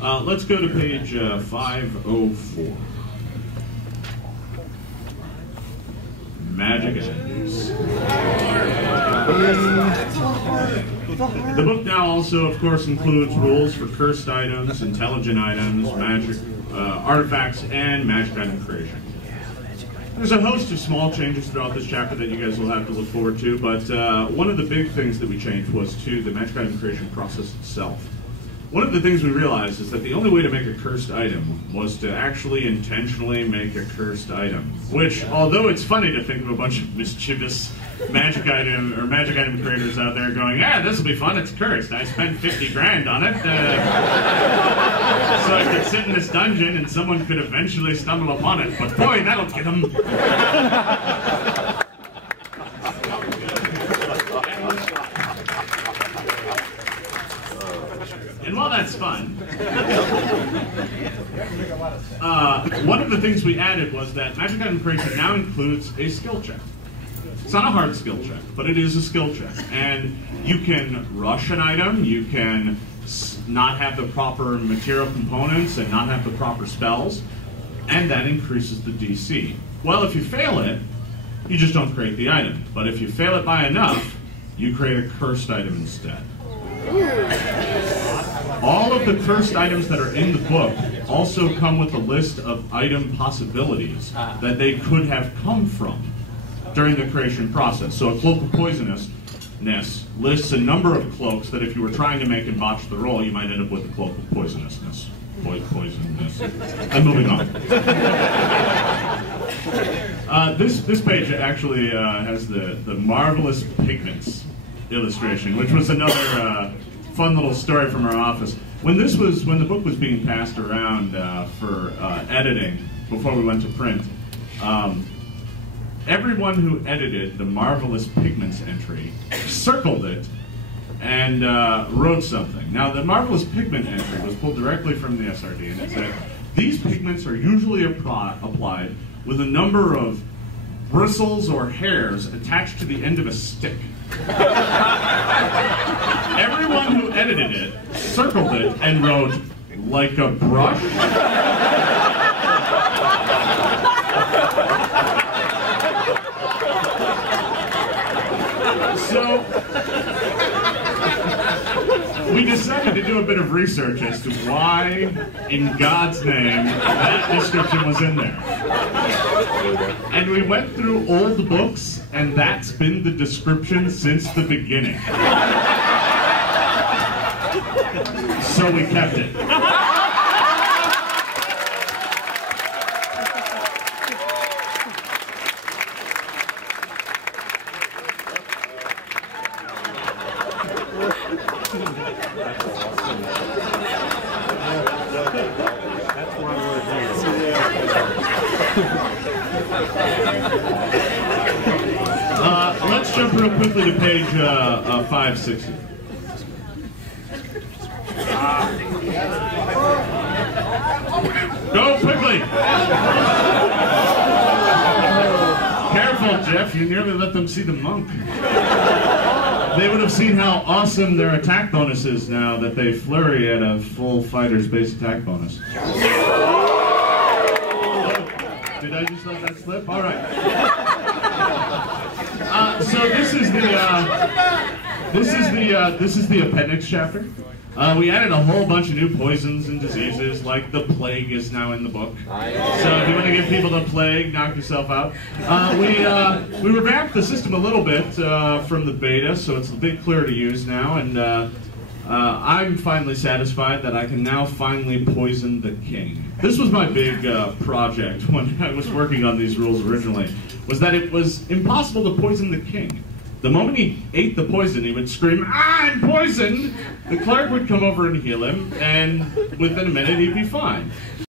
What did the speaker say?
Let's go to page 504. Magic items. The book now also, of course, includes rules for cursed items, intelligent items, magic artifacts, and magic item creation. There's a host of small changes throughout this chapter that you guys will have to look forward to, but one of the big things that we changed was to the magic item creation process itself. One of the things we realized is that the only way to make a cursed item was to actually intentionally make a cursed item, which, although it's funny to think of a bunch of mischievous magic item creators out there going, yeah, this will be fun, it's cursed. I spent 50 grand on it, so I could sit in this dungeon and someone could eventually stumble upon it, but boy, that'll get them. And while that's fun, one of the things we added was that magic item creation now includes a skill check. It's not a hard skill check, but it is a skill check. And you can rush an item, you can not have the proper material components and not have the proper spells, and that increases the DC. Well, if you fail it, you just don't create the item. But if you fail it by enough, you create a cursed item instead. All of the cursed items that are in the book also come with a list of item possibilities that they could have come from during the creation process. So a cloak of poisonousness lists a number of cloaks that if you were trying to make and botch the roll, you might end up with a cloak of poisonousness. Poisonous. I'm moving on. This page actually has the marvelous pigments illustration, which was another fun little story from our office. When the book was being passed around for editing before we went to print, everyone who edited the marvelous pigments entry circled it and wrote something. Now, the marvelous pigment entry was pulled directly from the SRD, and it said, these pigments are usually applied with a number of bristles or hairs attached to the end of a stick. Everyone who edited it circled it and wrote, like a brush? So, we decided to do a bit of research as to why, in God's name, that description was in there. And we went through old books, and that's been the description since the beginning. So we kept it. Let's jump real quickly to page 560. Go quickly! Careful, Jeff, you nearly let them see the monk. They would have seen how awesome their attack bonus is now that they flurry at a full fighter's base attack bonus. Did I just let that slip? All right. So this is the appendix chapter. We added a whole bunch of new poisons and diseases, like the plague is now in the book. So if you want to give people the plague, knock yourself out. We revamped the system a little bit from the beta, so it's a bit clearer to use now, and I'm finally satisfied that I can now finally poison the king. This was my big project when I was working on these rules originally, was that it was impossible to poison the king. The moment he ate the poison, he would scream, "Ah, I'm poisoned!" The clerk would come over and heal him, and within a minute he'd be fine.